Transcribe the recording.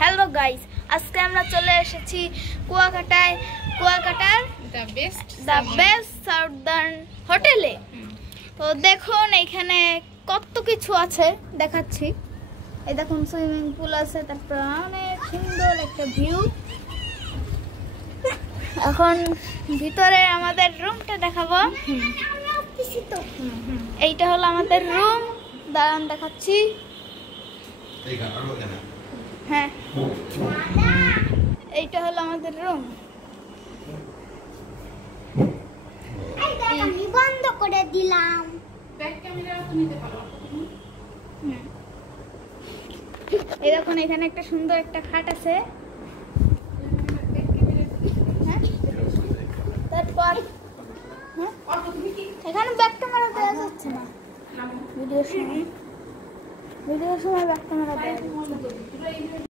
Hello guys, আজকে আমরা চলে এসেছি কুয়াকাটার দ্য বেস্ট সাউদার্ন হোটেলে। তো দেখুন এখানে কত কিছু আছে, দেখাচ্ছি। এই দেখুন সুইমিং পুল আছে, তারপর অনেক সুন্দর একটা ভিউ। এখন ভিতরে আমাদের রুমটা দেখাবো। এইটা হলো আমাদের রুম, দাঁড়ান দেখাচ্ছি। হ্যাঁ, এইটা হলো আমাদের রুম। আমি বন্ধ করে দিলাম। এই দেখুন এখানে একটা সুন্দর একটা খাট আছে। তারপর এখানে ব্যাক ক্যামেরা দেওয়া যাচ্ছে না, ভিডিওর সময় ব্যাক ক্যামেরা দেওয়া যাচ্ছে না।